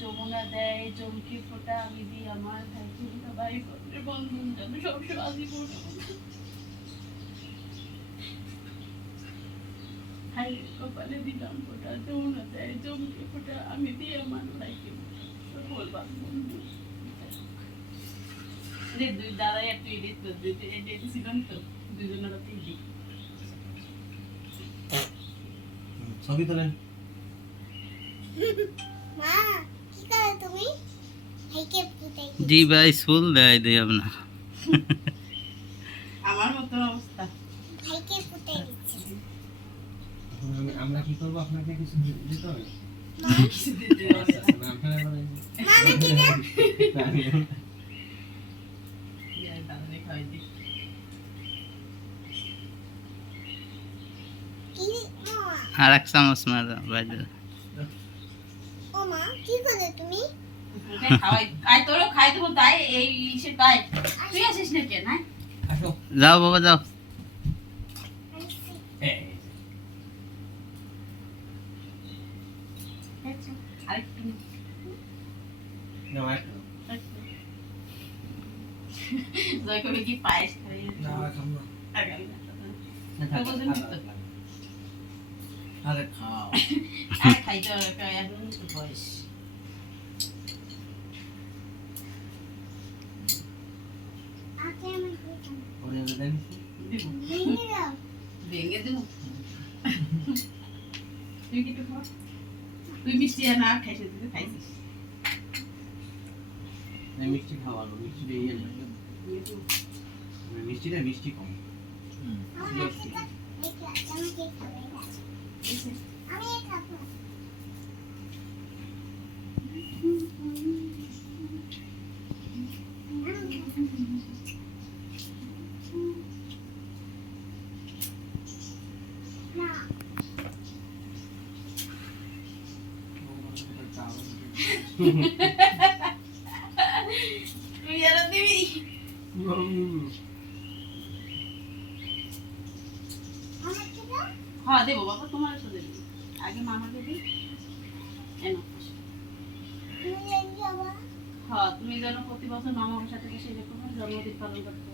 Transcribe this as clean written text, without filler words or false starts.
যমুনা দেয়, চমকি ফোঁটা আমি দিই আমার ভাইকে ফোঁটা, ভাই বোনের বন্ধন যেন সবসময় আজীবন। ভাইয়ের কপালে দিলাম ফোঁটা, যমুনা দেয় চমকি ফোঁটা আমি দিই আমার ভাইকে ফোঁটা, বলবা বন্ধু। দুই দাদাই একটু এডিট তো ছিলাম তো দুজনের দিই ছবি তোলেন। মা কি করে তুমি ভাইকে ফুটাই জি ভাই ফুল দেয় দেই আপনার আমার মতো অবস্থা। ভাইকে ফুটাই দিচ্ছি আমরা কি করবো? আপনাকে কিছু দিতে হবে? কিছু দিতে হবে না। না, আপনারা বলেন। মা নাকি না ইয়া, দাদারে খাওয়াই দিই। কি মা আর এক চামচ মার ভাই ও মা কি করে তুমি ওকে খাওয়াই, আয় তোরও খাই দেবো তাই এই সে তাই তুই আসিস না কেন? হ্যাঁ আসো। যাও বাবা যাও এই, আরেকটু নাও, আরেকটা নাও। জয় কবে কি পায়েস খাইয়ে না, আর খাবো না। আগামী না, থাক, কতদিন আর তো? লাগবে না। আরে খাও। আর খাইতে হবে এখন তো বয়স। আগে আমি খেতাম ওরে ওরে দেন। দিব ভেঙে দাও ভেঙে দেবো। তুই কি একটু খাওয়া? তুই মিষ্টি আর না খাইছিস, তুই তো খাইছিস। না, মিষ্টি খাওয়ানো, মিষ্টি দিয়ে ইয়ে না। মিষ্টিটা মিষ্টি কম। আমার কাছে তো এই ক্লাস আমাকে খাবে আমি খাবো না তুই আর দিবি? আমাকে দাও হ্যাঁ দেবো বাবা, তোমার সাথে দেবো। আগে মামাকে দিই। এনো। তুমি লেগে যাবো হ্যাঁ তুমি যেন প্রতি বছর মামার সাথে বসে এরকম জন্মদিন পালন করতে